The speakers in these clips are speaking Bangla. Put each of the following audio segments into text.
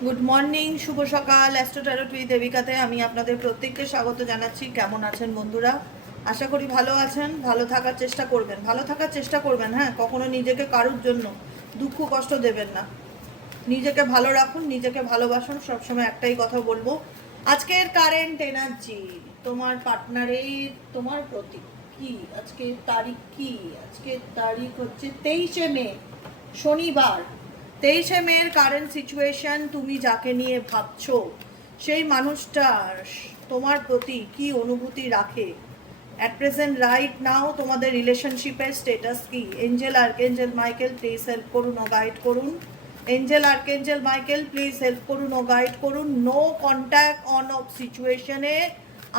গুড মর্নিং, শুভ সকাল। অ্যাস্ট্রো ট্যারোট উইথ দেবিকাতে আমি আপনাদের প্রত্যেককে স্বাগত জানাচ্ছি। কেমন আছেন বন্ধুরা? আশা করি ভালো আছেন। ভালো থাকার চেষ্টা করবেন, হ্যাঁ। কখনো নিজেকে কারুর জন্য দুঃখ কষ্ট দেবেন না। নিজেকে ভালো রাখুন, নিজেকে ভালোবাসুন। সবসময় একটাই কথা বলবো, আজকের কারেন্ট এনার্জি তোমার পার্টনারের তোমার প্রতি কি? আজকের তারিখ কি? আজকের তারিখ হচ্ছে 23শে মে, শনিবার। 23শে মের কারেন্ট সিচুয়েশন, তুমি যাকে নিয়ে ভাবছো সেই মানুষটার তোমার প্রতি কি অনুভূতি রাখে অ্যাট প্রেজেন্ট রাইট নাও? তোমাদের রিলেশনশিপের স্টেটাস কি? Angel archangel Michael please help করুন ও গাইড করুন। Angel archangel Michael please help করুন ও গাইড করুন। নো কন্ট্যাক্ট অন অফ সিচুয়েশনে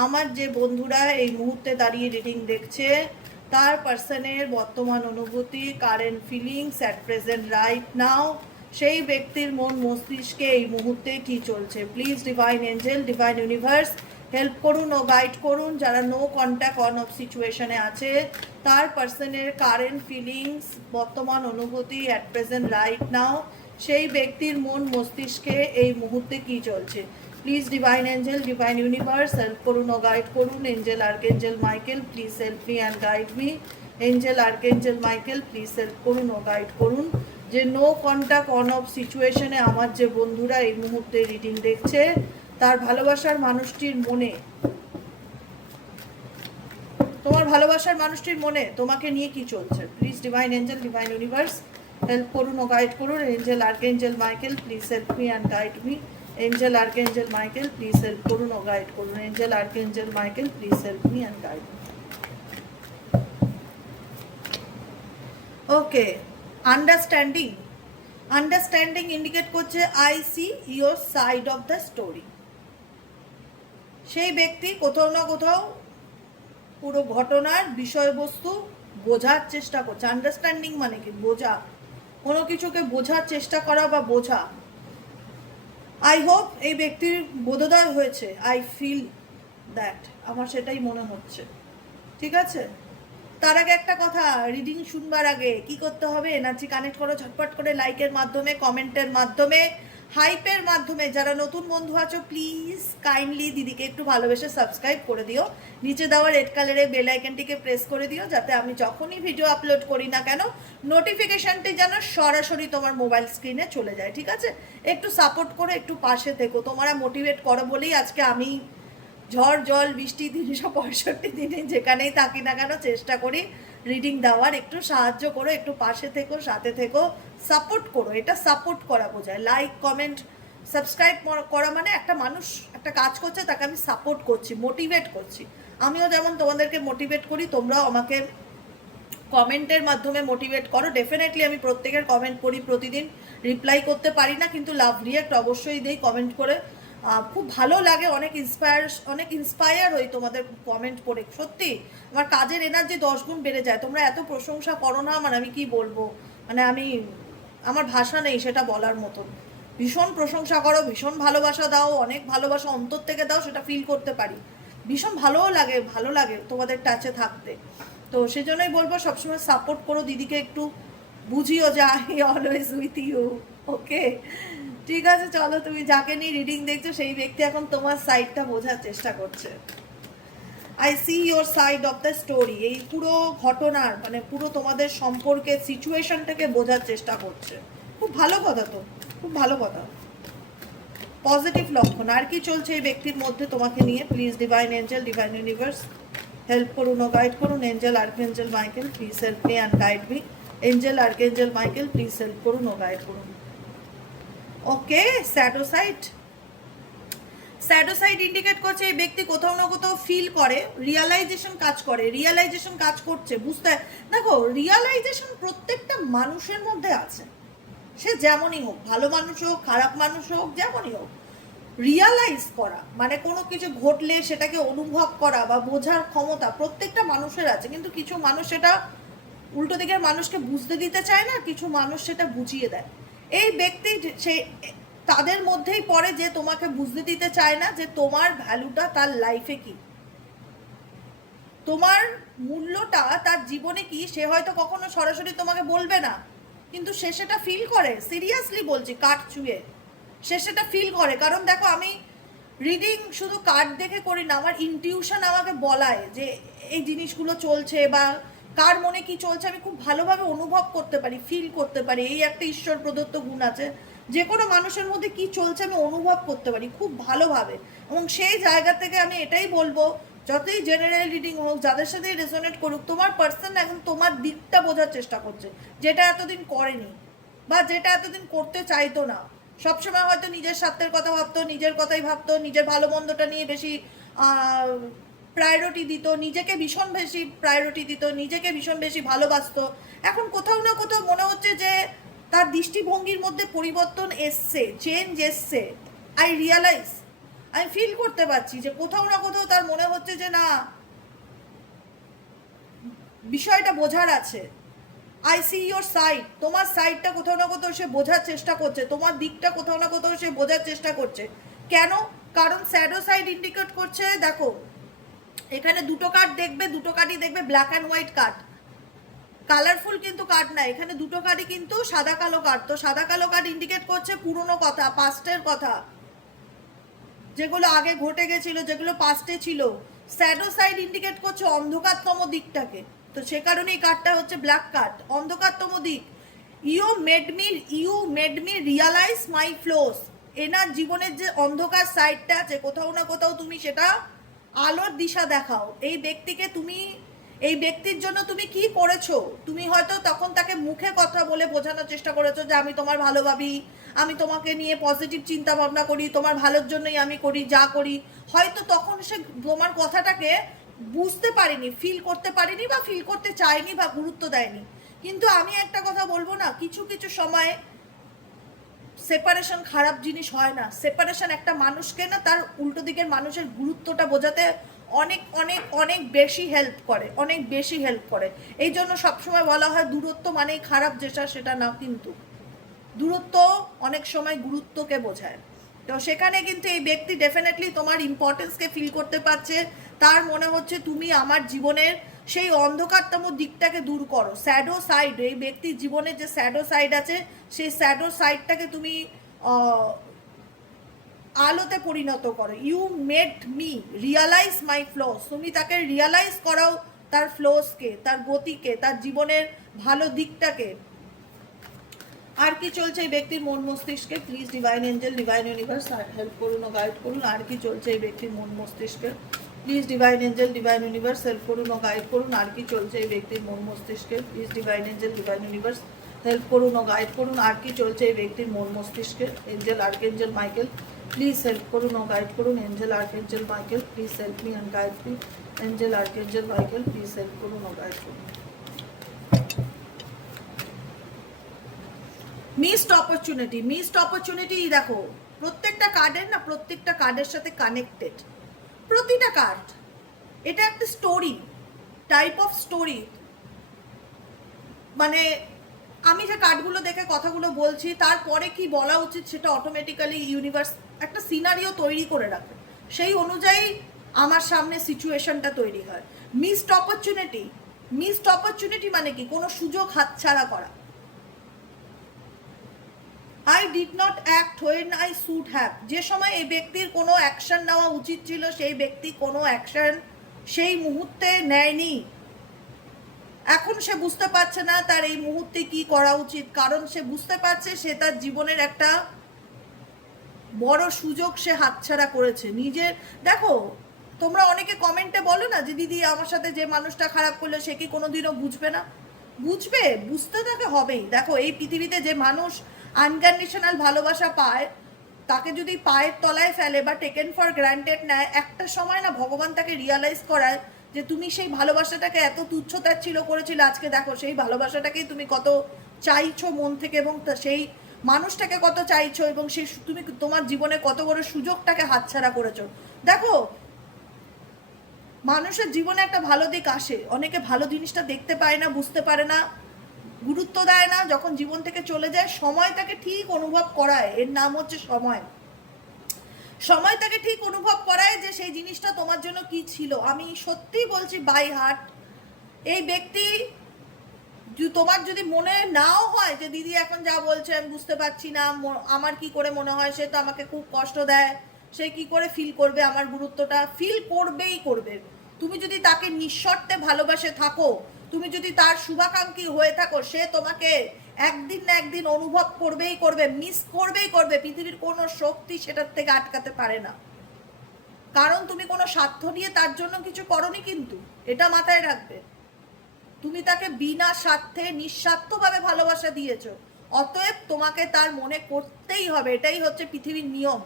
আমার যে বন্ধুরা এই মুহূর্তে দাঁড়িয়ে রিডিং দেখছে, তার পার্সনের বর্তমান অনুভূতি, current feelings at present right now, সেই ব্যক্তির মন মস্তিষ্কে এই মুহূর্তে কি চলছে। Please divine angel, divine universe help করুন ও গাইড করুন। যারা নো কন্ট্যাক্ট অন অফ সিচুয়েশনে আছে, তার পার্সনের কারেন্ট ফিলিংস, বর্তমান অনুভূতি অ্যাট প্রেজেন্ট রাইট নাও, সেই ব্যক্তির মন মস্তিষ্কে এই মুহূর্তে কি চলছে। Please divine angel, divine universe help করুন ও গাইড করুন। Angel archangel Michael please help me and guide me. Angel archangel Michael please help করুন ও গাইড করুন। যে নো কন্ট্যাক্ট অন অফ সিচুয়েশনে আমার যে বন্ধুরা এই মুহূর্তে রিডিং দেখছে, তার ভালোবাসার মানুষটির মনে, তোমার ভালোবাসার মানুষটির মনে তোমাকে নিয়ে কি চলছে। Please divine angel, divine universe help করুন ও গাইড করুন। Angel archangel Michael please help me and guide me. Angel archangel Michael please help করুন ও গাইড করুন। Angel archangel Michael please help me and guide me. Okay, understanding. Understanding indicate করছে I see your side of the story. সেই ব্যক্তি কোথাও না কোথাও পুরো ঘটনার বিষয়বস্তু বোঝার চেষ্টা করছে। আন্ডারস্ট্যান্ডিং মানে কি? বোঝা, কোনো কিছুকে বোঝার চেষ্টা করা বা বোঝা। আই হোপ এই ব্যক্তির বোধোদয় হয়েছে। আই ফিল দ্যাট, আমার সেটাই মনে হচ্ছে। ঠিক আছে, তার আগে একটা কথা, রিডিং শুনবার আগে কি করতে হবে? এনার্জি কানেক্ট করো ঝটপট করে, লাইকের মাধ্যমে, কমেন্টের মাধ্যমে, হাইপের মাধ্যমে। যারা নতুন বন্ধু আছো প্লিজ কাইন্ডলি দিদিকে একটু ভালোবেসে সাবস্ক্রাইব করে দিও। নিচে দেওয়া রেড কালারের বেল আইকনটিকে প্রেস করে দিও, যাতে আমি যখনই ভিডিও আপলোড করি না কেন নোটিফিকেশনটি যেন সরাসরি তোমার মোবাইল স্ক্রিনে চলে যায়। ঠিক আছে, একটু সাপোর্ট করো, একটু পাশে থেকো। তোমরা মোটিভেট করো বলেই আজকে আমি ঝড় জল বৃষ্টি 365 দিনে যেখানেই থাকি না কেন চেষ্টা করি রিডিং দেওয়ার। একটু সাহায্য করো, একটু পাশে থেকো, সাথে থেকো, সাপোর্ট করো। এটা সাপোর্ট করা বোঝায়। লাইক, কমেন্ট, সাবস্ক্রাইব করা মানে একটা মানুষ একটা কাজ করছে, তাকে আমি সাপোর্ট করছি, মোটিভেট করছি। আমিও যেমন তোমাদেরকে মোটিভেট করি, তোমরাও আমাকে কমেন্টের মাধ্যমে মোটিভেট করো। ডেফিনেটলি আমি প্রত্যেকের কমেন্ট পড়ি, প্রতিদিন রিপ্লাই করতে পারি না, কিন্তু লাভ রিয়াক্ট অবশ্যই দিই কমেন্ট করে। খুব ভালো লাগে, অনেক ইন্সপায়ার হই তোমাদের কমেন্ট পড়ে। সত্যি আমার কাজের এনার্জি 10 গুণ বেড়ে যায়। তোমরা এত প্রশংসা করো না, মানে আমি কি বলবো, মানে আমার ভাষা নেই সেটা বলার মতন। ভীষণ প্রশংসা করো, ভীষণ ভালোবাসা দাও, অনেক ভালোবাসা অন্তর থেকে দাও, সেটা ফিল করতে পারি। ভীষণ ভালো লাগে তোমাদের টাচে থাকতে। তো সেজন্যই বলবো সবসময় সাপোর্ট করো দিদিকে, একটু বুঝিও যে আই অলওয়েজ উইথ ইউ। ওকে, ঠিক আছে, চলো। তুমি যাকে নিয়ে রিডিং দেখছো সেই ব্যক্তি এখন তোমার সাইডটা বোঝার চেষ্টা করছে। I see your side of the story. এই পুরো ঘটনার মানে পুরো তোমাদের সম্পর্কের সিচুয়েশনটাকে বোঝার চেষ্টা করছে। খুব ভালো কথা, তো খুব ভালো কথা, পজিটিভ লক্ষণ। আর কি চলছে এই ব্যক্তির মধ্যে তোমাকে নিয়ে? Please divine angel, divine universe help করুন ও গাইড করুন। Angel archangel Michael please help me and guide me. Angel archangel Michael please help করুন ও গাইড করুন। ওকে, স্যাডোসাইড। স্যাডোসাইড ইন্ডিকেট করছে এই ব্যক্তি কোথাও না কোথাও ফিল করে, রিয়ালাইজেশন কাজ করে, রিয়ালাইজেশন কাজ করছে, বুঝতে। দেখো, রিয়ালাইজেশন প্রত্যেকটা মানুষের মধ্যে আছে, সে যেমনই হোক, ভালো মানুষ হোক, খারাপ মানুষ হোক, যেমনই হোক। রিয়ালাইজ করা মানে কোনো কিছু ঘটলে সেটাকে অনুভব করা বা বোঝার ক্ষমতা প্রত্যেকটা মানুষের আছে, কিন্তু কিছু মানুষ সেটা উল্টো দিকের মানুষকে বুঝতে দিতে চায় না, কিছু মানুষ সেটা বুঝিয়ে দেয়। এই ব্যক্তি সে তাদের মধ্যেই পড়ে যে তোমাকে বুঝতে দিতে চায় না যে তোমার ভ্যালুটা তার লাইফে কি, তোমার মূল্যটা তার জীবনে কি। সে হয়তো কখনো সরাসরি তোমাকে বলবে না, কিন্তু সে সেটা ফিল করে। সিরিয়াসলি বলছি, কাঠ চুয়ে সে সেটা ফিল করে। কারণ দেখো, আমি রিডিং শুধু কার্ড দেখে করি না, আমার ইনটিউশন আমাকে বলায় যে এই জিনিসগুলো চলছে বা কার মনে কি চলছে আমি খুব ভালোভাবে অনুভব করতে পারি, ফিল করতে পারি। এই একটা ঈশ্বর প্রদত্ত গুণ আছে, যে কোনো মানুষের মধ্যে কি চলছে আমি অনুভব করতে পারি খুব ভালোভাবে। এবং সেই জায়গা থেকে আমি এটাই বলবো, যতই জেনারেল রিডিং হোক, যাদের সাথেই রেজোনেট করুক, তোমার পার্সন এখন তোমার দিকটা বোঝার চেষ্টা করছে, যেটা এতদিন করেনি বা যেটা এতদিন করতে চাইতো না। সবসময় হয়তো নিজের স্বার্থের কথা ভাবতো, নিজের কথাই ভাবতো, নিজের ভালো মন্দটা নিয়ে বেশি প্রায়োরিটি দিত, নিজেকে ভীষণ বেশি প্রায়োরিটি দিত, নিজেকে ভীষণ বেশি ভালোবাসতো। এখন কোথাও না কোথাও মনে হচ্ছে যে তার দৃষ্টিভঙ্গির মধ্যে পরিবর্তন এসছে, চেঞ্জ এসছে। আই রিয়ালাইজ, আমি ফিল করতে পারছি যে কোথাও না কোথাও তার মনে হচ্ছে যে না, বিষয়টা বোঝার আছে। আই সি ইয়োর সাইড, তোমার সাইডটা কোথাও না কোথাও সে বোঝার চেষ্টা করছে, তোমার দিকটা কোথাও না কোথাও সে বোঝার চেষ্টা করছে। কেন? কারণ শ্যাডো সাইড ইন্ডিকেট করছে, দেখো এখানে দুটো কার্ড দেখবে, দুটো কার্ডই দেখবে black and white card, colourful কিন্তু কার্ড না। এখানে দুটো কার্ডই কিন্তু সাদা কালো কার্ড। তো সাদা কালো কার্ড ইন্ডিকেট করছে পুরনো কথা, পাস্টের কথা, যেগুলো আগে ঘটে গেছিল, যেগুলো পাস্টে ছিল। শ্যাডো সাইড ইন্ডিকেট করছে অন্ধকারতম দিকটাকে। তো সে কারণেই কার্ডটা হচ্ছে ব্ল্যাক কার্ড, অন্ধকারতম দিক। You made me realize my flaws. এনার জীবনের যে অন্ধকার সাইডটা আছে, কোথাও না কোথাও তুমি সেটা আলোর দিশা দেখাও। এই ব্যক্তিকে তুমি, এই ব্যক্তির জন্য তুমি কি করেছো? তুমি হয়তো তখন তাকে মুখে কথা বলে বোঝানোর চেষ্টা করেছো যে আমি তোমার ভালো ভাবি, আমি তোমাকে নিয়ে পজিটিভ চিন্তা ভাবনা করি, তোমার ভালোর জন্যই আমি করি যা করি। হয়তো তখন সে তোমার কথাটাকে বুঝতে পারেনি, ফিল করতে পারেনি বা ফিল করতে চায়নি বা গুরুত্ব দেয়নি। কিন্তু আমি একটা কথা বলবো না, কিছু কিছু সময় সেপারেশন খারাপ জিনিস হয় না। সেপারেশন একটা মানুষকে না তার উল্টো দিকের মানুষের গুরুত্বটা বোঝাতে অনেক অনেক অনেক বেশি হেল্প করে, অনেক বেশি হেল্প করে। এই জন্য সবসময় বলা হয় দূরত্ব মানেই খারাপ, যেটা সেটা না, কিন্তু দূরত্ব অনেক সময় গুরুত্বকে বোঝায়। তো সেখানে কিন্তু এই ব্যক্তি ডেফিনেটলি তোমার ইম্পর্টেন্সকে ফিল করতে পারছে। তার মনে হচ্ছে তুমি আমার জীবনের সেই অন্ধকারতম দিকটাকে দূর করো। স্যাডো সাইড, এই ব্যক্তির জীবনের যে স্যাডো সাইড আছে, সেই স্যাডো সাইডটাকে তুমি আলোতে পরিণত করো। You made me realize my flaws, তুমি তাকে রিয়ালাইজ করাও তার ফ্লোসকে, তার গতিকে, তার জীবনের ভালো দিকটাকে। আর কি চলছে এই ব্যক্তির মন মস্তিষ্কে? Please divine angel, divine universe help করুন ও গাইড করুন। আর কি চলছে এই ব্যক্তির মন মস্তিষ্কে? Please divine angel, divine universe help করুন ও গাইড করুন। আর কি চলছে এই ব্যক্তির মন মস্তিষ্কে? Please divine angel, divine universe help করুন ও গাইড করুন। আর কি চলছে এই ব্যক্তির মন মস্তিষ্কে? Angel archangel Michael please help করুন ও গাইড করুন। Angel archangel Michael please help me and guide me. Angel archangel Michael please help করুন ও গাইড করুন। Missed opportunity, missed opportunity. দেখো প্রত্যেকটা কার্ডের না, প্রত্যেকটা কার্ডের সাথে কানেক্টেড প্রতিটা কার্ড। এটা একটা স্টোরি, টাইপ অফ স্টোরি। মানে আমি যে কার্ডগুলো দেখে কথাগুলো বলছি, তারপরে কি বলা উচিত সেটা অটোমেটিক্যালি ইউনিভার্স একটা সিনারিও তৈরি করে রাখে, সেই অনুযায়ী আমার সামনে সিচুয়েশনটা তৈরি হয়। মিসড অপরচুনিটি, মিসড অপরচুনিটি মানে কি? কোনো সুযোগ হাতছাড়া করা। I did not act when I should have, যে সময় এই ব্যক্তির কোনো অ্যাকশন নেওয়া উচিত ছিল, সেই ব্যক্তি কোনো অ্যাকশন সেই মুহূর্তে নেয়নি। এখন সে বুঝতে পারছে না তার এই মুহূর্তে কি করা উচিত, কারণ সে বুঝতে পারছে সে তার জীবনের একটা বড় সুযোগ সে হাতছাড়া করেছে নিজের। দেখো তোমরা অনেকে কমেন্টে বলো না যে দিদি আমার সাথে যে মানুষটা খারাপ করলো সে কি কোনোদিনও বুঝবে না? বুঝবে, বুঝতে তাকে হবেই। দেখো এই পৃথিবীতে যে মানুষ আনকন্ডিশনাল ভালোবাসা পায়, তাকে যদি পায়ের তলায় ফেলে বা টেকেন ফর গ্রান্টেড নেয়, একটা সময় না ভগবান তাকে রিয়ালাইজ করায় যে তুমি সেই ভালোবাসাটাকে এত তুচ্ছতাচ্ছিল্য করেছিলে, আজকে দেখো সেই ভালোবাসাটাকেই তুমি কত চাইছো মন থেকে, এবং সেই মানুষটাকে কত চাইছো, এবং সেই তুমি তোমার জীবনে কত বড় সুযোগটাকে হাতছাড়া করেছো। দেখো মানুষের জীবনে একটা ভালো দিক আসে, অনেকে ভালো জিনিসটা দেখতে পায় না, বুঝতে পারে না, গুরুত্ব দেয় না। যখন জীবন থেকে চলে যায়, সময় তাকে ঠিক অনুভব করায়, এর নাম হচ্ছে সময়। সময় তাকে ঠিক অনুভব করায় যে সেই জিনিসটা তোমার জন্য কি ছিল। আমি সত্যি বলছি বাই হার্ট, এই ব্যক্তি তোমার যদি মনে নাও হয় যে দিদি এখন যা বলছে আমি বুঝতে পারছি না, আমার কি করে মনে হয় সে তো আমাকে খুব কষ্ট দেয়, সে কি করে ফিল করবে আমার গুরুত্বটা, ফিল করবেই করবে। তুমি যদি তাকে নিঃশর্তে ভালোবাসে থাকো, তুমি যদি তার শুভাকাঙ্ক্ষী হয়ে থাকো, সে তোমাকে একদিন না একদিন অনুভব করবেই করবে, মিস করবেই করবে। পৃথিবীর কোনো শক্তি সেটার থেকে আটকাতে পারে না, কারণ তুমি কোনো স্বার্থ নিয়ে তার জন্য কিছু করনি, কিন্তু এটা মাথায় রাখবে। তুমি তাকে বিনা স্বার্থে নিঃস্বার্থভাবে ভালোবাসা দিয়েছো, অতএব তোমাকে তার মনে করতেই হবে। এটাই হচ্ছে পৃথিবীর নিয়ম।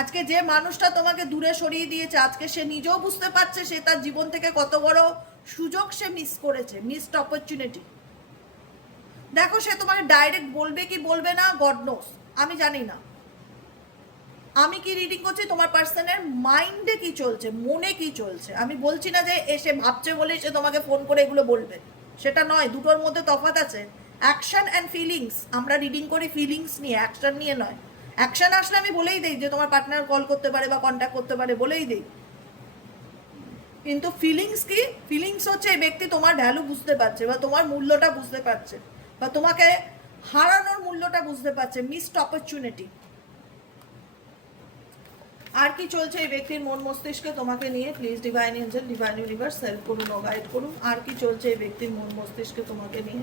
আজকে যে মানুষটা তোমাকে দূরে সরিয়ে দিয়েছে, আজকে সে নিজেও বুঝতে পারছে সে তার জীবন থেকে কত বড় সুযোগ সে মিস করেছে, মিসড অপরচুনিটি। দেখো সে তোমাকে ডাইরেক্ট বলবে কি বলবে না, গড নোস, আমি জানি না। আমি কি রিডিং করছি তোমার পার্সনের মাইন্ডে কি চলছে, মনে কি চলছে। আমি বলছি না যে এসে ভাবছে বলে সে তোমাকে ফোন করে এগুলো বলবে, সেটা নয়। দুটোর মধ্যে তফাৎ আছে। অ্যাকশন অ্যান্ড ফিলিংস, আমরা রিডিং করি ফিলিংস নিয়ে, অ্যাকশন নিয়ে নয়। অ্যাকশন আসলে আমি বলেই দিই যে তোমার পার্টনার কল করতে পারে বা কন্ট্যাক্ট করতে পারে, বলেই দিই। কিন্তু ফিলিংস কি? ফিলিংস হচ্ছে এই ব্যক্তি তোমার ভ্যালু বুঝতে পারছে, বা তোমার মূল্যটা বুঝতে পারছে, বা তোমাকে হারানোর মূল্যটা বুঝতে পারছে, মিসড অপরচুনিটি। আর কি চলছে এই ব্যক্তির মন মস্তিষ্কে তোমাকে নিয়ে? Please divine angel, divine universe help করুন ও গাইড করুন। আর কি চলছে এই ব্যক্তির মন মস্তিষ্কে তোমাকে নিয়ে?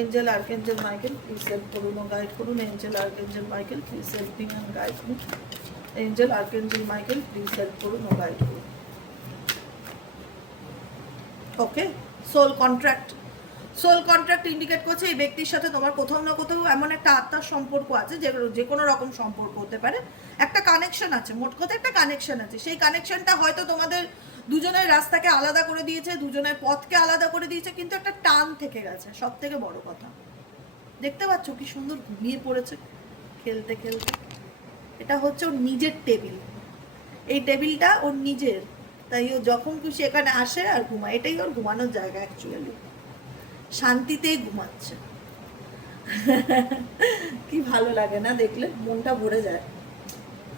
Angel archangel Michael please help করুন ও গাইড করুন। Angel archangel Michael please help me and guide me. Angel archangel Michael please help করুন ও গাইড করুন। Okay, soul contract. Soul contract indicate করছে এই ব্যক্তির সাথে তোমার কোথাও না কোথাও এমন একটা আত্মার সম্পর্ক আছে, যে কোনো রকম সম্পর্ক হতে পারে, একটা কানেকশন আছে, মোট কথা একটা কানেকশন আছে। সেই কানেকশনটা হয়তো তোমাদের দুজনের রাস্তাকে আলাদা করে দিয়েছে, দুজনের পথকে আলাদা করে দিয়েছে, কিন্তু একটা টান থেকে গেছে। সব থেকে বড় কথা, দেখতে পাচ্ছ কি সুন্দর ঘুমিয়ে পড়েছে খেলতে খেলতে। এটা হচ্ছে ওর নিজের টেবিল, এই টেবিলটা ওর নিজের, তাই ও যখন খুশি এখানে আসে আর ঘুমায়। এটাই ওর ঘুমানোর জায়গা অ্যাকচুয়ালি, শান্তিতেই ঘুমাচ্ছে। কি ভালো লাগে না দেখলে, মনটা ভরে যায়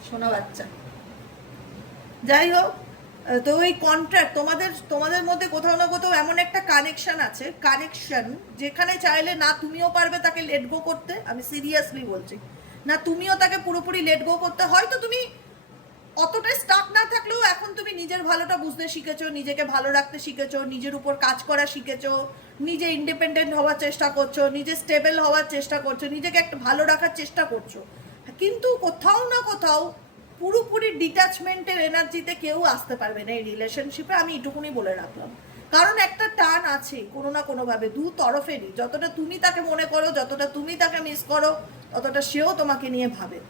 সোনা বাচ্চা। যাই হোক, তো ওই কন্ট্রাক্ট তোমাদের মধ্যে কোথাও না কোথাও এমন একটা কানেকশন আছে, কানেকশন যেখানে চাইলে না তুমিও পারবে তাকে লেট গো করতে, আমি সিরিয়াসলি বলছি, না তুমিও তাকে পুরোপুরি লেট গো করতে। হয়তো তুমি অতটা স্টাক না থাকলেও এখন তুমি নিজের ভালোটা বুঝতে শিখেছো, নিজেকে ভালো রাখতে শিখেছো, নিজের উপর কাজ করা শিখেছো, নিজে ইন্ডিপেন্ডেন্ট হওয়ার চেষ্টা করছো, নিজে স্টেবল হওয়ার চেষ্টা করছো, নিজেকে একটা ভালো রাখার চেষ্টা করছো। কিন্তু কোথাও না কোথাও পুরোপুরি ডিট্যাচমেন্টের এনার্জিতে কেউ আসতে পারবে না এই রিলেশনশিপে, আমি এটুকুনি বলে রাখলাম। কারণ একটা টান আছে কোনো না কোনোভাবে দু তরফেরই। যতটা তুমি তাকে মনে করো, যতটা তুমি তাকে মিস করো, ততটা সেও তোমাকে নিয়ে ভাবে।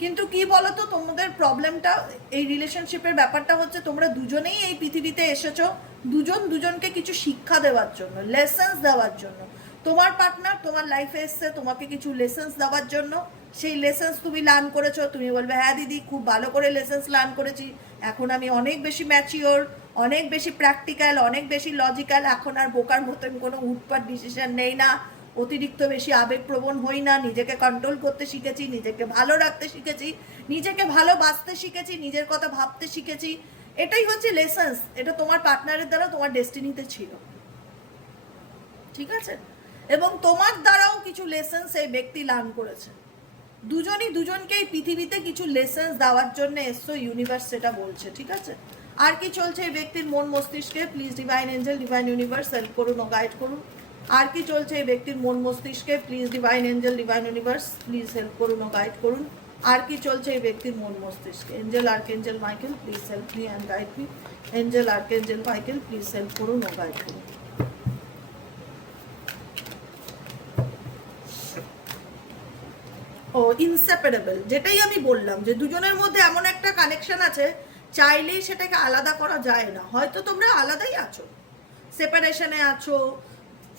কিন্তু কি বলতো, তোমাদের প্রবলেমটা এই রিলেশনশিপের ব্যাপারটা হচ্ছে তোমরা দুজনেই এই পৃথিবীতে এসেছো দুজন দুজনকে কিছু শিক্ষা দেওয়ার জন্য, লেসেন্স দেওয়ার জন্য। তোমার পার্টনার তোমার লাইফে এসছে তোমাকে কিছু লেসেন্স দেওয়ার জন্য। সেই লেসেন্স তুমি লার্ন করেছো, তুমি বলবে হ্যাঁ দিদি খুব ভালো করে লেসেন্স লার্ন করেছি, এখন আমি অনেক বেশি ম্যাচিওর, অনেক বেশি প্র্যাকটিক্যাল, অনেক বেশি লজিক্যাল, এখন আর বোকার মতন কোনো উটপাট ডিসিশন নেই না, অতিরিক্ত বেশি আবেগপ্রবণ হই না, নিজেকে কন্ট্রোল করতে শিখেছি, নিজেকে ভালো রাখতে শিখেছি, নিজেকে ভালোবাসতে শিখেছি, নিজের কথা ভাবতে শিখেছি। এটাই হচ্ছে লেসেন্স, এটা তোমার পার্টনারের দ্বারা তোমার ডেস্টিনিতে ছিল, ঠিক আছে? এবং তোমার দ্বারাও কিছু লেসেন্স এই ব্যক্তি লার্ন করেছে। দুজনই দুজনকে এই পৃথিবীতে কিছু লেসেন্স দেওয়ার জন্য এসছো, ইউনিভার্স সেটা বলছে, ঠিক আছে? আর কি চলছে এই ব্যক্তির মন মস্তিষ্কে? Please divine angel, divine universe help করুন ও গাইড করুন। আর কি চলছে এই ব্যক্তির মন মস্তিষ্কে? Please divine angel, divine universe please help করুন ও গাইড করুন। আর কি চলছে এই ব্যক্তির মন মস্তিষ্কে? Angel archangel Michael please help me and guide me. Angel archangel Michael please help করুন ও গাইড করুন। ও ইনসেপারেবল, যেটাই আমি বললাম যে দুজনের মধ্যে এমন একটা কানেকশন আছে, চাইলেই সেটাকে আলাদা করা যায় না। হয়তো তোমরা আলাদাই আছো, সেপারেশনে আছো,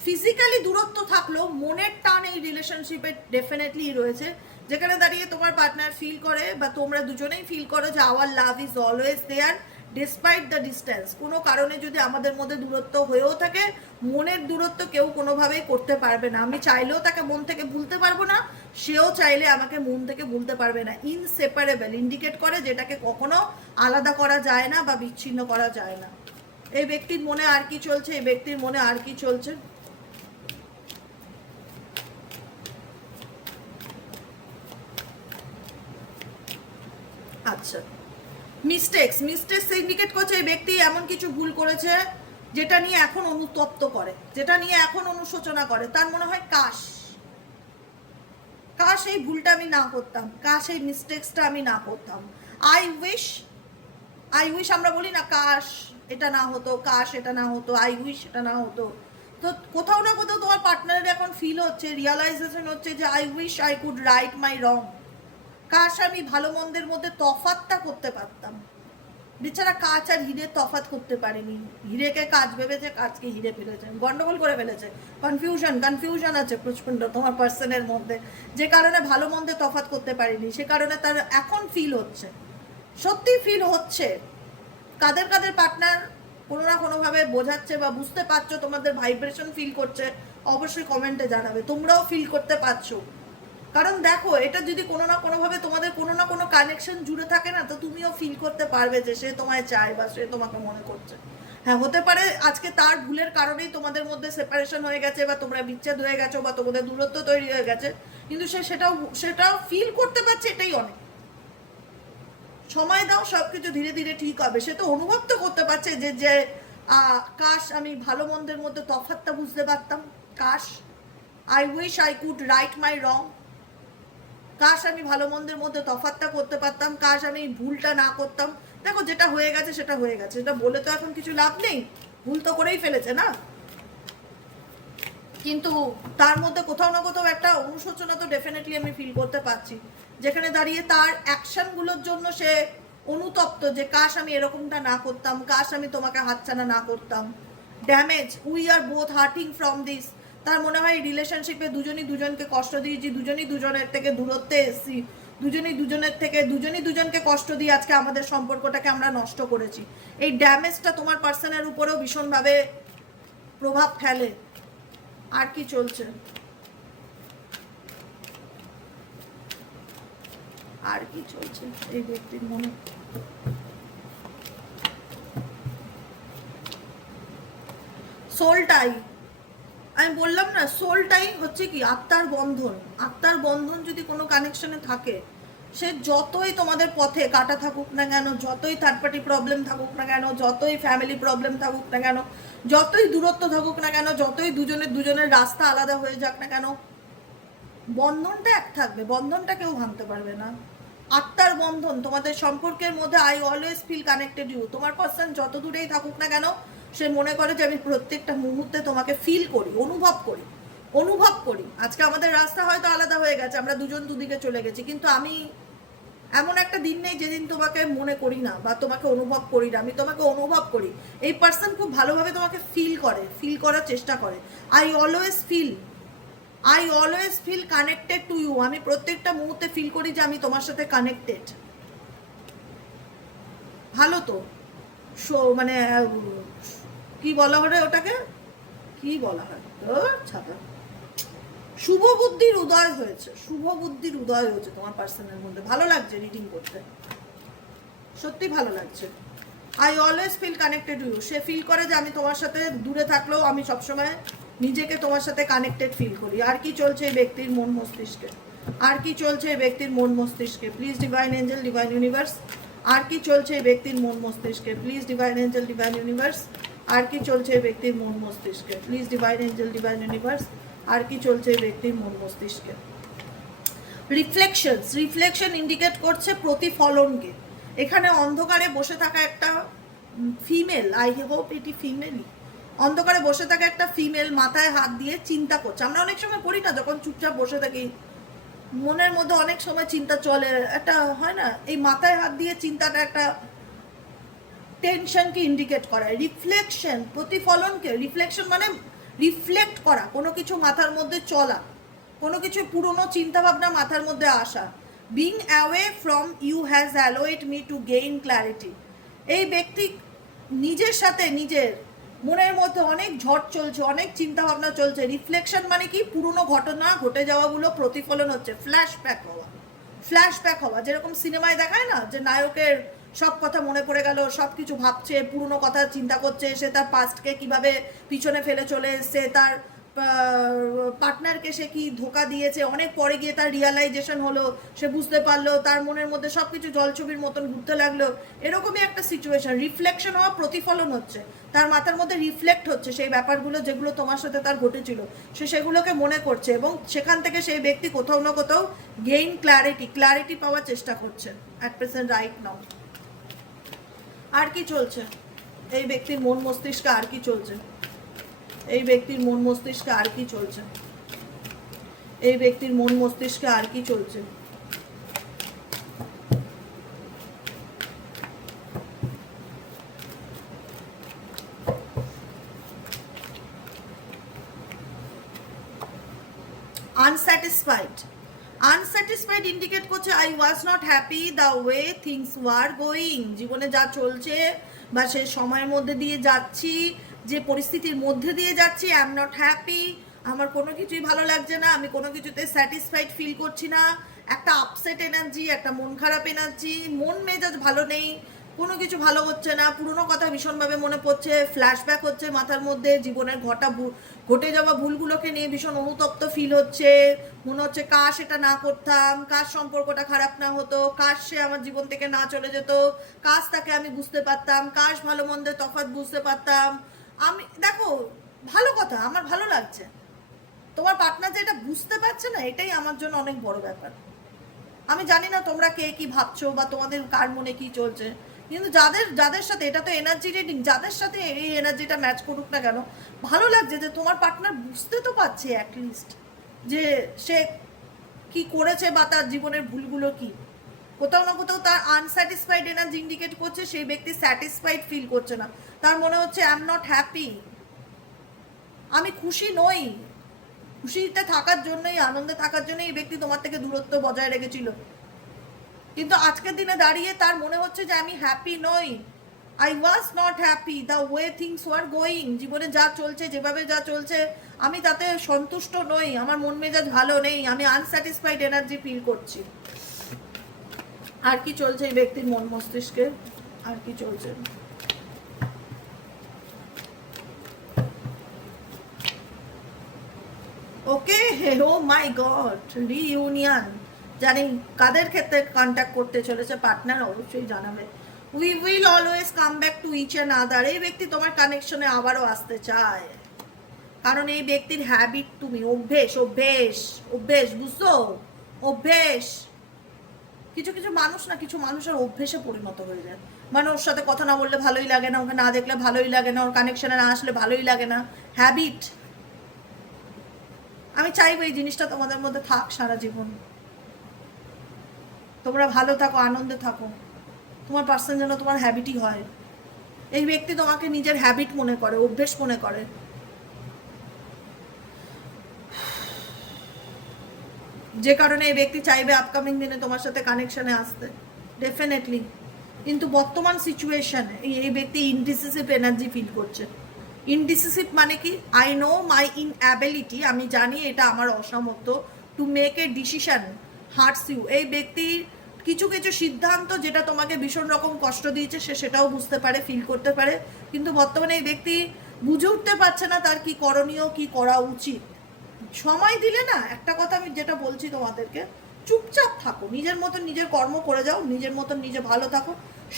ফিজিক্যালি দূরত্ব থাকলেও মনের টান এই রিলেশনশিপে ডেফিনেটলি রয়েছে, যেখানে দাঁড়িয়ে তোমার পার্টনার ফিল করে বা তোমরা দুজনেই ফিল করো যে our love is always there despite the distance. কোনো কারণে যদি আমাদের মধ্যে দূরত্ব হয়েও থাকে, মনের দূরত্ব কেউ কোনোভাবেই করতে পারবে না। আমি চাইলেও তাকে মন থেকে ভুলতে পারবো না, সেও চাইলে আমাকে মন থেকে ভুলতে পারবে না। ইনসেপারেবল ইন্ডিকেট করে যেটাকে কখনো আলাদা করা যায় না বা বিচ্ছিন্ন করা যায় না। এই ব্যক্তির মনে আর কি চলছে? এই ব্যক্তির মনে আর কি চলছে? আচ্ছা, মিস্টেক্স ইন্ডিকেট করছে এই ব্যক্তি এমন কিছু ভুল করেছে যেটা নিয়ে এখন অনুতপ্ত করে, যেটা নিয়ে এখন অনুশোচনা করে। তার মনে হয় কাশ এই ভুলটা আমি না করতাম, কাশ এই মিস্টেক্সটা আমি না করতাম। আই উইশ আমরা বলি না, কাশ এটা না হতো, কাশ এটা না হতো, আই উইশ এটা না হতো। তো কোথাও না কোথাও তোমার পার্টনারের এখন ফিল হচ্ছে, রিয়ালাইজেশন হচ্ছে যে I wish I could right my wrong. কাশ আমি ভালো মন্দের মধ্যে তফাৎটা করতে পারতাম। বেচারা কাচ আর হিরে তফাৎ করতে পারেনি, হিরেকে কাজ ভেবেছে, কাজকে হিরে ফেলেছে, গন্ডগোল করে ফেলেছে। কনফিউশন আছে প্রচন্ড তোমার পার্সনের মধ্যে, যে কারণে ভালো মন্দে তফাৎ করতে পারেনি। সে কারণে তার এখন ফিল হচ্ছে, সত্যি ফিল হচ্ছে। কাদের পার্টনার কোনো না কোনোভাবে বোঝাচ্ছে বা বুঝতে পারছো, তোমাদের ভাইব্রেশন ফিল করছে, অবশ্যই কমেন্টে জানাবে তোমরাও ফিল করতে পারছো। কারণ দেখো, এটা যদি কোনো না কোনোভাবে তোমাদের কোনো না কোনো কানেকশন জুড়ে থাকে না, তো তুমিও ফিল করতে পারবে যে সে তোমায় চায় বা সে তোমাকে মনে করছে। হ্যাঁ, হতে পারে আজকে তার ভুলের কারণেই তোমাদের মধ্যে সেপারেশন হয়ে গেছে, বা তোমরা বিচ্ছেদ হয়ে গেছো, বা তোমাদের দূরত্ব তৈরি হয়ে গেছে, কিন্তু সে সেটাও ফিল করতে পারছে, এটাই অনেক। সময় দাও, সবকিছু ধীরে ধীরে ঠিক হবে। সে তো অনুভব তো করতে পারছে যে কাশ আমি ভালো মন্দের মধ্যে তফাৎটা বুঝতে পারতাম, কাশ I wish I could right my wrong, কাশ আমি ভালো মন্দের মধ্যে তফাৎটা করতে পারতাম, কাশ আমি ভুলটা না করতাম। দেখো, যেটা হয়ে গেছে সেটা হয়ে গেছে, সেটা বলে তো এখন কিছু লাভ নেই, ভুল তো করেই ফেলেছে না। কিন্তু তার মধ্যে কোথাও না কোথাও একটা অনুশোচনা তো ডেফিনেটলি আমি ফিল করতে পারছি, যেখানে দাঁড়িয়ে তার অ্যাকশনগুলোর জন্য সে অনুতপ্ত যে কাশ আমি এরকমটা না করতাম, কাশ আমি তোমাকে হাতছাড়া না করতাম। Damage, we are both hurting from this. তার মনে হয় রিলেশনশিপে দুজনই দুজনকে কষ্ট দিয়েছি, দুজনই দুজনের থেকে দূরত্বে এসেছি, দুজনই দুজনকে কষ্ট দিয়ে আজকে আমাদের সম্পর্কটাকে আমরা নষ্ট করেছি। এই ড্যামেজটা তোমার পার্সনের উপরেও ভীষণভাবে প্রভাব ফেলে। আর কি চলছে, আর কি চলছে এই ব্যক্তির মনে? সোলটাই আমি বললাম না, সোলটাই হচ্ছে কি আত্মার বন্ধন। আত্মার বন্ধন যদি কোনো কানেকশনে থাকে, সে যতই তোমাদের পথে কাটা থাকুক না কেন, যতই থার্ড পার্টি প্রবলেম থাকুক না কেন, যতই ফ্যামিলি প্রবলেম থাকুক না কেন, যতই দূরত্ব থাকুক না কেন, যতই দুজনের রাস্তা আলাদা হয়ে যাক না কেন, বন্ধনটা এক থাকবে, বন্ধনটা কেউ ভাঙতে পারবে না। আত্মার বন্ধন তোমাদের সম্পর্কের মধ্যে, I always feel connected you. তোমার পার্সন যত দূরেই থাকুক না কেন, সে মনে করে যে আমি প্রত্যেকটা মুহূর্তে তোমাকে ফিল করি, অনুভব করি। আজকে আমাদের রাস্তা হয়তো আলাদা হয়ে গেছে, আমরা দুজন দুদিকে চলে গেছি, কিন্তু আমি এমন একটা দিন নেই যেদিন তোমাকে মনে করি না বা তোমাকে অনুভব করি না। আমি তোমাকে অনুভব করি। এই পার্সন খুব ভালোভাবে তোমাকে ফিল করার চেষ্টা করে। I always feel connected to you. আমি প্রত্যেকটা মুহূর্তে ফিল করি যে আমি তোমার সাথে কানেক্টেড। ভালো তো, মানে কি বলা হয় ওটাকে, কি বলা হয় ছাতা, শুভ বুদ্ধির উদয় হয়েছে, তোমার পার্সনের মধ্যে। ভালো লাগছে রিডিং করতে, সত্যি ভালো লাগছে। I always feel connected to you. সে ফিল করে যে আমি তোমার সাথে দূরে থাকলেও আমি সবসময় নিজেকে তোমার সাথে কানেক্টেড ফিল করি। আর কি চলছে এই ব্যক্তির মন মস্তিষ্কে? Please divine angel, divine universe, আর কি চলছে এই ব্যক্তির মন মস্তিষ্কে? Please divine angel, divine universe, আর কি চলছে এই ব্যক্তির মন মস্তিষ্কে? Please divine angel, divine universe, আর কি চলছে এই ব্যক্তির মন মস্তিষ্কে? রিফ্লেকশন ইন্ডিকেট করছে প্রতিফলনকে। এখানে অন্ধকারে বসে থাকা একটা ফিমেল, আই হোপ এটি ফিমেলই, অন্ধকারে বসে থাকা একটা ফিমেল মাথায় হাত দিয়ে চিন্তা করছে। আমরা অনেক সময় করি না, যখন চুপচাপ বসে থাকি মনের মধ্যে অনেক সময় চিন্তা চলে, একটা হয় না, এই মাথায় হাত দিয়ে চিন্তাটা একটা টেনশনকে ইন্ডিকেট করে। রিফ্লেকশন প্রতিফলনকে, রিফ্লেকশন মানে রিফ্লেক্ট করা, কোনো কিছু মাথার মধ্যে চলা, কোনো কিছু পুরনো চিন্তাভাবনা মাথার মধ্যে আসা। Being away from you has allowed me to gain clarity. এই ব্যক্তি নিজের সাথে নিজের মনের মধ্যে অনেক ঝড় চলছে, অনেক চিন্তাভাবনা চলছে। রিফ্লেকশন মানে কি, পুরনো ঘটনা ঘটে যাওয়াগুলো প্রতিফলন হচ্ছে, ফ্ল্যাশব্যাক হওয়া। যেরকম সিনেমায় দেখায় না, যে নায়কের সব কথা মনে পড়ে গেল, সব কিছু ভাবছে, পুরনো কথা চিন্তা করছে, সে তার পাস্টকে কিভাবে পিছনে ফেলে চলে এসছে, তার পার্টনারকে সে কি ধোকা দিয়েছে, অনেক পরে গিয়ে তার রিয়ালাইজেশন হলো, সে বুঝতে পারলো, তার মনের মধ্যে সব কিছু জলছবির মতন ঘুরতে লাগলো, এরকমই একটা সিচুয়েশন। রিফ্লেকশন হওয়া, প্রতিফলন হচ্ছে, তার মাথার মধ্যে রিফ্লেক্ট হচ্ছে সেই ব্যাপারগুলো যেগুলো তোমার সাথে তার ঘটেছিল, সে সেগুলোকে মনে করছে এবং সেখান থেকে সেই ব্যক্তি কোথাও না কোথাও গেইন ক্ল্যারিটি পাওয়ার চেষ্টা করছে অ্যাট প্রেজেন্ট রাইট নাও। আর কি চলছে এই ব্যক্তির মন মস্তিষ্কে, আর কি চলছে এই ব্যক্তির মন মস্তিষ্কে, আর কি চলছে এই ব্যক্তির মন মস্তিষ্কে, আর কি চলছে? আনস্যাটিসফাইড ইন্ডিকেট করছে I was not happy the way things were going. জীবনে যা চলছে বা সে সময়ের মধ্যে দিয়ে যাচ্ছি, যে পরিস্থিতির মধ্যে দিয়ে যাচ্ছি, আই এম নট হ্যাপি, আমার কোনো কিছুই ভালো লাগছে না, আমি কোনো কিছুতে স্যাটিসফাইড ফিল করছি না, একটা আপসেট এনার্জি, একটা মন খারাপ এনার্জি, মন মেজাজ ভালো নেই, কোনো কিছু ভালো হচ্ছে না, পুরনো কথা ভীষণভাবে মনে পড়ছে, ফ্ল্যাশব্যাক হচ্ছে মাথার মধ্যে, জীবনের ঘটে যাওয়া ভুলগুলোকে নিয়ে ভীষণ অনুতপ্ত ফিল হচ্ছে, মনে হচ্ছে কাশ এটা না করতাম, কাশ সম্পর্কটা খারাপ না হতো, কাশ সে আমার জীবন থেকে না চলে যেত, কাশ তাকে আমি বুঝতে পারতাম, কাশ ভালো মন্দের তফাৎ বুঝতে পারতাম। আমি দেখো, ভালো কথা, আমার ভালো লাগছে, তোমার পার্টনার যে এটা বুঝতে পারছে না, এটাই আমার জন্য অনেক বড় ব্যাপার। আমি জানি না তোমরা কে কি ভাবছো বা তোমাদের কার মনে কি চলছে, কিন্তু যাদের সাথে, এটা তো এনার্জি রিডিং, যাদের সাথে এই এনার্জিটা ম্যাচ করুক না কেন, ভালো লাগছে যে তোমার পার্টনার বুঝতে তো পারছে অ্যাটলিস্ট যে সে কি করেছে বা তার জীবনের ভুলগুলো কি। কোথাও না কোথাও তার আনস্যাটিসফাইড এনার্জি ইন্ডিকেট করছে সেই ব্যক্তি স্যাটিসফাইড ফিল করছে না, তার মনে হচ্ছে আই এম নট হ্যাপি, আমি খুশি নই। খুশিতে থাকার জন্যই, আনন্দে থাকার জন্যই এই ব্যক্তি তোমার থেকে দূরত্ব বজায় রেখেছিল, কিন্তু আজকের দিনে দাঁড়িয়ে তার মনে হচ্ছে যে আমি হ্যাপি নই, I was not happy the way things were going. জীবনে যা চলছে, যেভাবে যা চলছে, আমি তাতে সন্তুষ্ট নই, আমার মন মেজাজ ভালো নেই, আমি আনস্যাটিসফাইড এনার্জি ফিল করছি। আর কি চলছে এই ব্যক্তির মন মস্তিষ্কে, আর কি চলছে? Okay, oh my god, reunion. জানি কাদের ক্ষেত্রে কন্ট্যাক্ট করতে চলেছে পার্টনার, অবশ্যই জানাবে। We will always come back to each and other. এই ব্যক্তি তোমার কানেকশনে আবারও আসতে চায়, কারণ এই ব্যক্তির হ্যাবিট তুমি, অভ্যেস, বুঝছো? অভ্যেস। কিছু কিছু মানুষ না, কিছু মানুষের অভ্যেসে পরিণত হয়ে যায়, মানে ওর সাথে কথা না বললে ভালোই লাগে না, ওকে না দেখলে ভালোই লাগে না, ওর কানেকশনে না আসলে ভালোই লাগে না, হ্যাবিট। আমি চাইবো এই জিনিসটা তোমাদের মধ্যে থাক সারা জীবন, তোমরা ভালো থাকো, আনন্দে থাকো, তোমার পার্সন যেন তোমার হ্যাবিটই হয়। এই ব্যক্তি তোমাকে নিজের হ্যাবিট মনে করে, অভ্যেস মনে করে, যে কারণে এই ব্যক্তি চাইবে আপকামিং দিনে তোমার সাথে কানেকশনে আসতে, ডেফিনেটলি। কিন্তু বর্তমান সিচুয়েশনে এই ব্যক্তি ইনডিসিসিভ এনার্জি ফিল করছে। ইনডিসিসিভ মানে কি? আই নো মাই ইনঅ্যাবিলিটি, আমি জানি এটা আমার অসামর্থ্য, to make a decision hurts you. এই ব্যক্তির কিছু কিছু সিদ্ধান্ত যেটা তোমাকে ভীষণ রকম কষ্ট দিয়েছে, সে সেটাও বুঝতে পারে, ফিল করতে পারে, কিন্তু বর্তমানে এই ব্যক্তি বুঝে উঠতে পারছে না তার কি করণীয়, কি করা উচিত। সময় দিলে না, একটা কথা আমি যেটা বলছি তোমাদেরকে, চুপচাপ থাকো, নিজের মতন নিজের কর্ম করে যাও, নিজের মতন নিজে ভালো থাকো।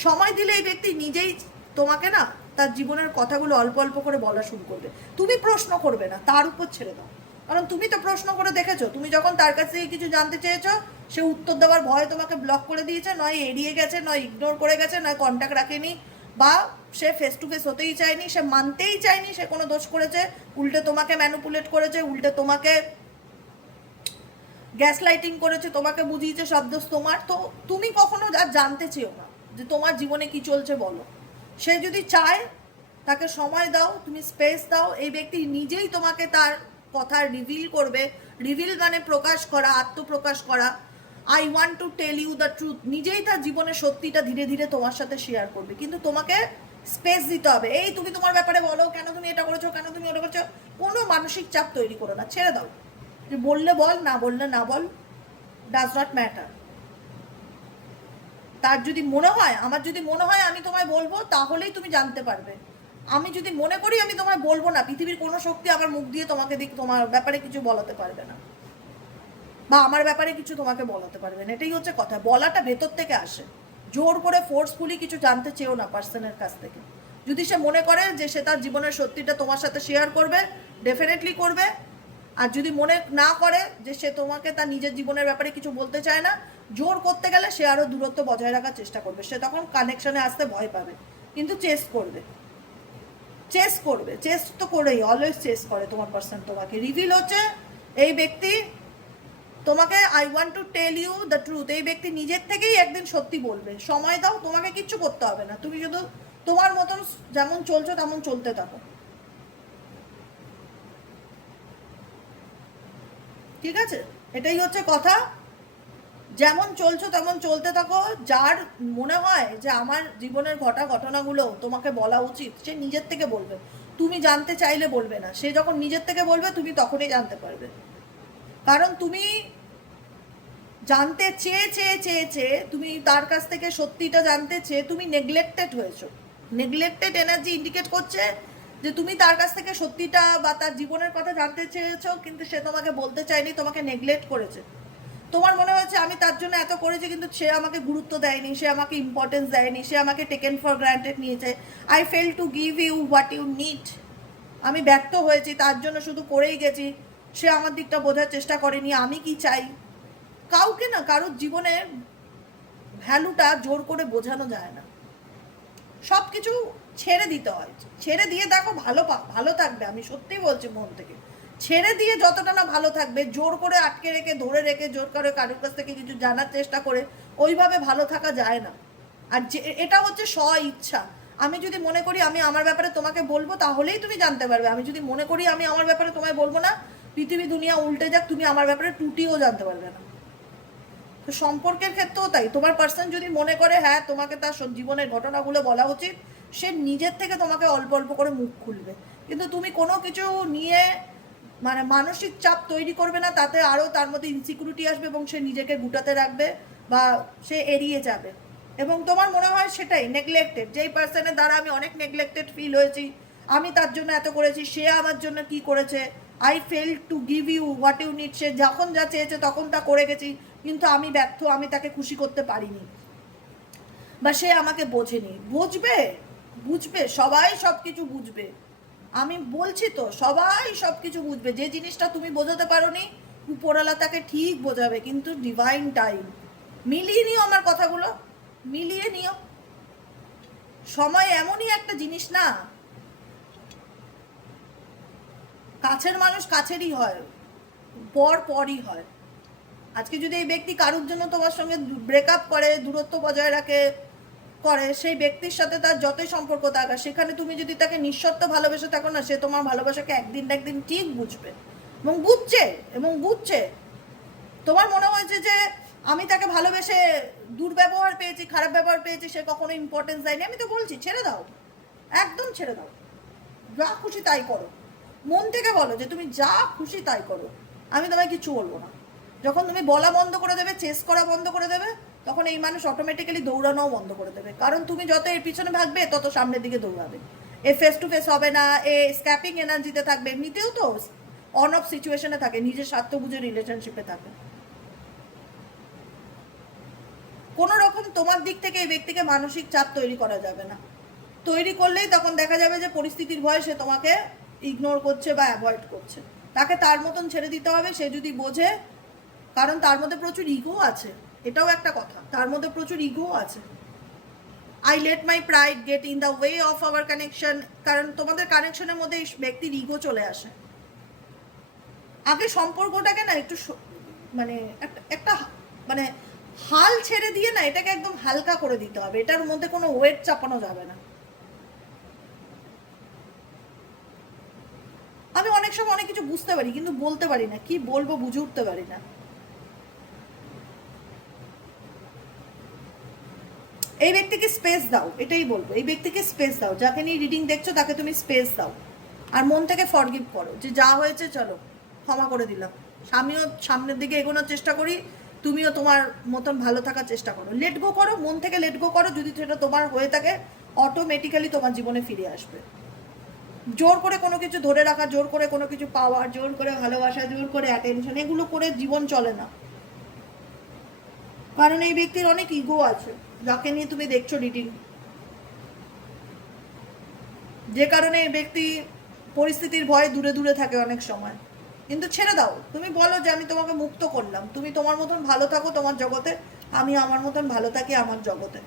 সময় দিলে এই ব্যক্তি নিজেই তোমাকে না তার জীবনের কথাগুলো অল্প অল্প করে বলা শুরু করবে। তুমি প্রশ্ন করবে না, তার উপর ছেড়ে দাও, কারণ তুমি তো প্রশ্ন করে দেখেছো, তুমি যখন তার কাছ থেকে কিছু জানতে চেয়েছো, সে উত্তর দেওয়ার ভয়ে তোমাকে ব্লক করে দিয়েছে, নয় এড়িয়ে গেছে, নয় ইগনোর করে গেছে, নয় কন্ট্যাক্ট রাখেনি, বা সে ফেস টু ফেস হতেই চায়নি, সে মানতেই চায়নি সে কোনো দোষ করেছে, উল্টে তোমাকে ম্যানিপুলেট করেছে, উল্টে তোমাকে গ্যাস লাইটিং করেছে, তোমাকে বুঝিয়েছে সব দোষ তোমার। তো তুমি কখনো আর জানতে চেও না যে তোমার জীবনে কি চলছে বলো। সে যদি চায়, তাকে সময় দাও, তুমি স্পেস দাও, এই ব্যক্তি নিজেই তোমাকে তার কথা রিভিল করবে। রিভিল মানে প্রকাশ করা, আত্মপ্রকাশ করা। I want to tell you the truth, নিজেই তার জীবনের সত্যিটা ধীরে ধীরে তোমার সাথে শেয়ার করবে, কিন্তু তোমাকে স্পেস দিতে হবে। এই তুমি তোমার ব্যাপারে বলো, কেন তুমি এটা করেছো, কেন তুমি ওটা করছো, কোনো মানসিক চাপ তৈরি করো না, ছেড়ে দাও। যে বললে বল, না বললে না বল, ডাজ নট ম্যাটার। তার যদি মনে হয়, আমার যদি মনে হয় আমি তোমায় বলবো, তাহলেই তুমি জানতে পারবে। আমি যদি মনে করি আমি তোমায় বলবো না, পৃথিবীর কোনো শক্তি আমার মুখ দিয়ে তোমাকে তোমার ব্যাপারে কিছু বলাতে পারবে না, বা আমার ব্যাপারে কিছু তোমাকে বলাতে পারবে না। এটাই হচ্ছে কথা, বলাটা ভেতর থেকে আসে। জোর করে ফোর্সফুলি কিছু জানতে চেও না পার্সনের কাছ থেকে। যদি সে মনে করে যে সে তার জীবনের সত্যিটা তোমার সাথে শেয়ার করবে, ডেফিনেটলি করবে। আর যদি মনে না করে যে সে তোমাকে তার নিজের জীবনের ব্যাপারে কিছু বলতে চায় না, জোর করতে গেলে সে আরও দূরত্ব বজায় রাখার চেষ্টা করবে। সে তখন কানেকশনে আসতে ভয় পাবে, কিন্তু চেস করবে, চেস তো করেই, অলওয়েজ চেস করে তোমার পার্সন। তোমাকে রিভিল হচ্ছে এই ব্যক্তি তোমাকে, I want to tell you the truth, এই ব্যক্তি নিজের থেকেই একদিন সত্যি বলবে। সময় দাও, তোমাকে কিচ্ছু করতে হবে না, তুমি শুধু তোমার মতন যেমন চলছো তেমন চলতে থাকো, ঠিক আছে? এটাই হচ্ছে কথা, যেমন চলছো তেমন চলতে থাকো। যার মনে হয় যে আমার জীবনের ঘটনাগুলো তোমাকে বলা উচিত, সে নিজের থেকে বলবে, তুমি জানতে চাইলে বলবে না। সে যখন নিজের থেকে বলবে তুমি তখনই জানতে পারবে, কারণ তুমি জানতে চেয়ে চেয়ে চেয়ে চেয়ে তুমি তার কাছ থেকে সত্যিটা জানতে চেয়ে তুমি নেগলেক্টেড হয়েছো। নেগলেক্টেড এনার্জি ইন্ডিকেট করছে যে তুমি তার কাছ থেকে সত্যিটা বা তার জীবনের কথা জানতে চেয়েছো, কিন্তু সে তোমাকে বলতে চায়নি, তোমাকে নেগলেক্ট করেছে। তোমার মনে হয়েছে আমি তার জন্য এত করেছি, কিন্তু সে আমাকে গুরুত্ব দেয়নি, সে আমাকে ইম্পর্টেন্স দেয়নি, সে আমাকে টেকেন ফর গ্রান্টেড নিয়েছে। I fail to give you what you need, আমি ব্যর্থ হয়েছি, তার জন্য শুধু করেই গেছি, সে আমার দিকটা বোঝার চেষ্টা করেনি আমি কি চাই। কাউকে না কারোর জীবনের ভ্যালুটা জোর করে বোঝানো যায় না, সব কিছু ছেড়ে দিতে হয়। ছেড়ে দিয়ে দেখো ভালো থাকবে, আমি সত্যিই বলছি মন থেকে। ছেড়ে দিয়ে যতটা না ভালো থাকবে, জোর করে আটকে রেখে ধরে রেখে জোর করে কারোর কাছ থেকে কিছু জানার চেষ্টা করে ওইভাবে ভালো থাকা যায় না। আর যে এটা হচ্ছে স্ব ইচ্ছা। আমি যদি মনে করি আমি আমার ব্যাপারে তোমাকে বলবো, তাহলেই তুমি জানতে পারবে। আমি যদি মনে করি আমি আমার ব্যাপারে তোমায় বলবো না, পৃথিবী দুনিয়া উল্টে যাক, তুমি আমার ব্যাপারে টুটিও জানতে পারবে না। তো সম্পর্কের ক্ষেত্রেও তাই, তোমার পার্সন যদি মনে করে হ্যাঁ তোমাকে তার জীবনের ঘটনাগুলো বলা উচিত, সে নিজের থেকে তোমাকে অল্প অল্প করে মুখ খুলবে। কিন্তু তুমি কোনো কিছু নিয়ে মানে মানসিক চাপ তৈরি করবে না, তাতে আরও তার মধ্যে ইনসিকিউরিটি আসবে এবং সে নিজেকে গুটাতে রাখবে বা সে এড়িয়ে যাবে। এবং তোমার মনে হয় সেটাই নেগলেক্টেড, যেই পার্সনের দ্বারা আমি অনেক নেগলেক্টেড ফিল হয়েছি, আমি তার জন্য এত করেছি, সে আমার জন্য কি করেছে, I fail to give you what you need, সে যখন যা চেয়েছে তখন তা করে গেছি, কিন্তু আমি ব্যর্থ, আমি তাকে খুশি করতে পারিনি, বা সে আমাকে বোঝেনি। বুঝবে, বুঝবে, সবাই সব কিছু বুঝবে, আমি বলছি তো, সবাই সব কিছু বুঝবে। যে জিনিসটা তুমি বোঝাতে পারোনি, উপরওয়ালা তাকে ঠিক বোঝাবে, কিন্তু ডিভাইন টাইম। মিলিয়ে নিও আমার কথাগুলো, মিলিয়ে নিও। সময় এমনই একটা জিনিস না, কাছের মানুষ কাছেরই হয়, পরই হয়। আজকে যদি এই ব্যক্তি কারোর জন্য তোমার সঙ্গে ব্রেকআপ করে, দূরত্ব বজায় রাখে করে, সেই ব্যক্তির সাথে তার যতই সম্পর্ক থাকা, সেখানে তুমি যদি তাকে নিঃশর্ত ভালোবেসে থাকো না, সে তোমার ভালোবাসাকে একদিন না একদিন ঠিক বুঝবে, এবং বুঝছে। তোমার মনে হয়েছে যে আমি তাকে ভালোবেসে দুর্ব্যবহার পেয়েছি, খারাপ ব্যবহার পেয়েছি, সে কখনো ইম্পর্টেন্স দেয়নি, আমি তো বলছি ছেড়ে দাও, একদম ছেড়ে দাও, যা খুশি তাই করো। মন থেকে বলো যে তুমি যা খুশি তাই করো, আমি তোমায় কিছু বলবো না। যখন তুমি বলা বন্ধ করে দেবে, চেস করা বন্ধ করে দেবে, তখন এই মানুষ অটোমেটিক্যালি দৌড়ানোও বন্ধ করে দেবে। কারণ তুমি যত এর পিছনে ভাগবে, তত সামনের দিকে দৌড়াবে। এ ফেস টু ফেস হবে না, এ স্ক্যাপিং এনার্জিতে থাকবে, এমনিতেও তো অন অফ সিচুয়েশনে থাকে, নিজের স্বার্থ বুঝে রিলেশনশিপে থাকে। কোনো রকম তোমার দিক থেকে এই ব্যক্তিকে মানসিক চাপ তৈরি করা যাবে না। তৈরি করলেই তখন দেখা যাবে যে পরিস্থিতির ভয়ে সে তোমাকে ইগনোর করছে বা অ্যাভয়েড করছে। তাকে তার মতন ছেড়ে দিতে হবে, সে যদি বোঝে। কারণ তার মধ্যে প্রচুর ইগো আছে, এটাও একটা কথা, তার মধ্যে প্রচুর ইগো আছে। I let my pride get in the way of our connection, কারণ তোমাদের কানেকশনের মধ্যে এই ব্যক্তির ইগো চলে আসে। আগে সম্পর্কটাকে না একটু মানে একটা মানে হাল ছেড়ে দিয়ে না, এটাকে একদম হালকা করে দিতে হবে, এটার মধ্যে কোনো ওয়েট চাপানো যাবে না। আমি অনেক সময় অনেক কিছু বুঝতে পারি, কিন্তু বলতে পারি না, কি বলবো বুঝে উঠতে পারি না। এই ব্যক্তিকে স্পেস দাও, এটাই বলবো, এই ব্যক্তিকে স্পেস দাও। যাকে নিয়ে রিডিং দেখছো তাকে তুমি স্পেস দাও, আর মন থেকে ফরগিভ করো যে যা হয়েছে চলো ক্ষমা করে দিলাম। আমিও সামনের দিকে এগোনোর চেষ্টা করি, তুমিও তোমার মতন ভালো থাকার চেষ্টা করো। লেট গো করো, মন থেকে লেট গো করো। যদি সেটা তোমার হয়ে থাকে, অটোমেটিক্যালি তোমার জীবনে ফিরে আসবে। জোর করে কোনো কিছু ধরে রাখা, জোর করে কোনো কিছু পাওয়া, জোর করে ভালোবাসা, জোর করে অ্যাটেনশন, এগুলো করে জীবন চলে না। কারণ এই ব্যক্তির অনেক ইগো আছে, যাকে নিয়ে তুমি দেখছো রিডিং, যে কারণে এই ব্যক্তি পরিস্থিতির ভয়ে দূরে দূরে থাকে অনেক সময়। কিন্তু ছেড়ে দাও, তুমি বলো যে আমি তোমাকে মুক্ত করলাম, তুমি তোমার মতন ভালো থাকো তোমার জগতে, আমি আমার মতন ভালো থাকি আমার জগতে।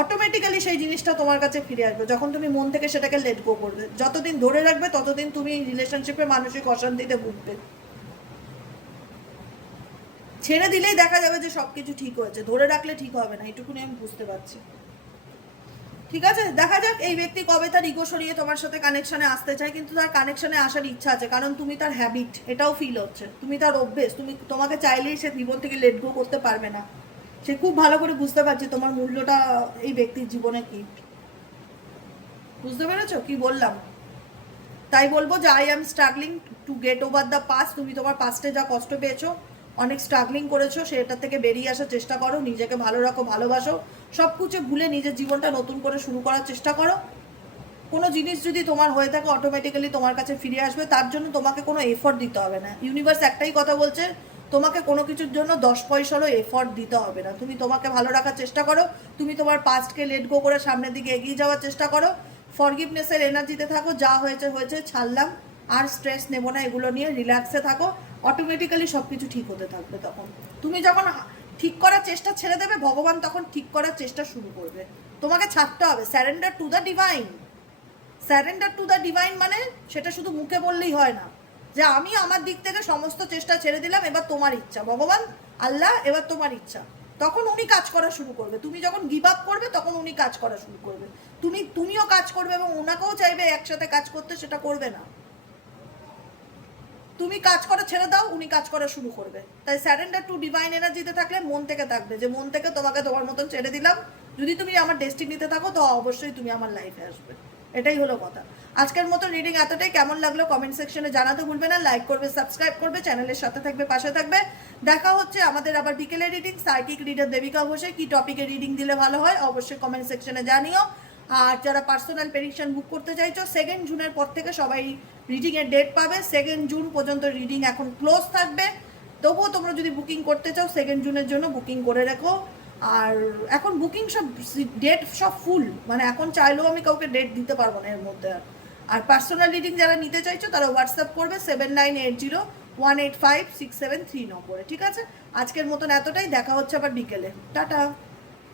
অটোমেটিক্যালি সেই জিনিসটা তোমার কাছে ফিরে আসবে যখন তুমি মন থেকে সেটাকে লেট গো করবে। যতদিন ধরে রাখবে ততদিন তুমি রিলেশনশিপে মানসিক অশান্তিতে ভুগবে। ছেড়ে দিলেই দেখা যাবে যে সবকিছু ঠিক হয়েছে, ধরে রাখলে ঠিক হবে না, এটুকুনি আমি বুঝতে পারছি। ঠিক আছে, দেখা যাক এই ব্যক্তি কবে তার ইগো সরিয়ে তোমার সাথে কানেকশনে আসতে চায়, কিন্তু তার কানেকশনে আসার ইচ্ছা আছে, কারণ তুমি তার হ্যাবিট, এটাও ফিল হচ্ছে, তুমি তার অভ্যেস, তোমাকে চাইলেই সে জীবন থেকে লেট গো করতে পারবে না। সে খুব ভালো করে বুঝতে পারছে তোমার মূল্যটা এই ব্যক্তির জীবনে কি। বুঝতে পেরেছো কি বললাম? তাই বলবো যে I am struggling to get over the past. তুমি তোমার পাস্টে যা কষ্ট পেয়েছো, অনেক স্ট্রাগলিং করেছো, সেটা থেকে বেরিয়ে আসার চেষ্টা করো, নিজেকে ভালো রাখো, ভালোবাসো, সব কিছু ভুলে নিজের জীবনটা নতুন করে শুরু করার চেষ্টা করো। কোনো জিনিস যদি তোমার হয়ে থাকে অটোমেটিক্যালি তোমার কাছে ফিরে আসবে, তার জন্য তোমাকে কোনো এফর্ট দিতে হবে না। ইউনিভার্স একটাই কথা বলছে, তোমাকে কোনো কিছুর জন্য 10 পয়সারও এফর্ট দিতে হবে না। তুমি তোমাকে ভালো রাখার চেষ্টা করো, তুমি তোমার পাস্টকে লেট গো করে সামনের দিকে এগিয়ে যাওয়ার চেষ্টা করো, ফরগিভনেসের এনার্জিতে থাকো, যা হয়েছে হয়েছে, ছাড়লাম, আর স্ট্রেস নেবো না, এগুলো নিয়ে রিল্যাক্সে থাকো, অটোমেটিক্যালি সব কিছু ঠিক হতে থাকবে। তখন তুমি যখন ঠিক করার চেষ্টা ছেড়ে দেবে, ভগবান তখন ঠিক করার চেষ্টা শুরু করবে। তোমাকে ছাড়তে হবে, surrender to the divine. Surrender to the divine মানে সেটা শুধু মুখে বললেই হয় না, যে আমি আমার দিক থেকে সমস্ত চেষ্টা ছেড়ে দিলাম, এবার তোমার ইচ্ছা ভগবান, আল্লাহ, এবার তোমার ইচ্ছা। তখন উনি কাজ করা শুরু করবে। তুমি যখন গিভ আপ করবে তখন উনি কাজ করা শুরু করবে। তুমিও কাজ করবে এবং ওনাকেও চাইবে একসাথে কাজ করতে, সেটা করবে না। তুমি কাজ করা ছেড়ে দাও, উনি কাজ করা শুরু করবে। তাই স্যারেন্ডার টু ডিভাইন এনার্জিতে থাকলে মন থেকে থাকবে, যে মন থেকে তোমাকে তোমার মতন ছেড়ে দিলাম, যদি তুমি আমার ডেস্টিনিতে থাকো তো অবশ্যই তুমি আমার লাইফে আসবে। এটাই হলো কথা। আজকের মতো রিডিং এতটাই। কেমন লাগলো কমেন্ট সেকশনে জানাতে ভুলবে না। লাইক করবে, সাবস্ক্রাইব করবে, চ্যানেলের সাথে থাকবে, পাশে থাকবে। দেখা হচ্ছে আমাদের আবার বিকেলে রিডিং। সাইকিক রিডার দেবিকা ঘোষে কি টপিকে রিডিং দিলে ভালো হয় অবশ্যই কমেন্ট সেকশনে জানিও। আর যারা পার্সোনাল প্রেডিকশন বুক করতে চাইছো, 2 জুনের পর থেকে সবাই রিডিংয়ের ডেট পাবে। 2 জুন পর্যন্ত রিডিং এখন ক্লোজ থাকবে। তবুও তোমরা যদি বুকিং করতে চাও 2 জুনের জন্য বুকিং করে রেখো। আর এখন বুকিং সব ডেট সব ফুল, মানে এখন চাইলেও আমি কাউকে ডেট দিতে পারবো না এর মধ্যে। আর পার্সোনাল রিডিং যারা নিতে চাইছো তারা হোয়াটসঅ্যাপ করবে 7980185673 নম্বরে। ঠিক আছে, আজকের মতন এতটাই। দেখা হচ্ছে আবার বিকেলে। টাটা।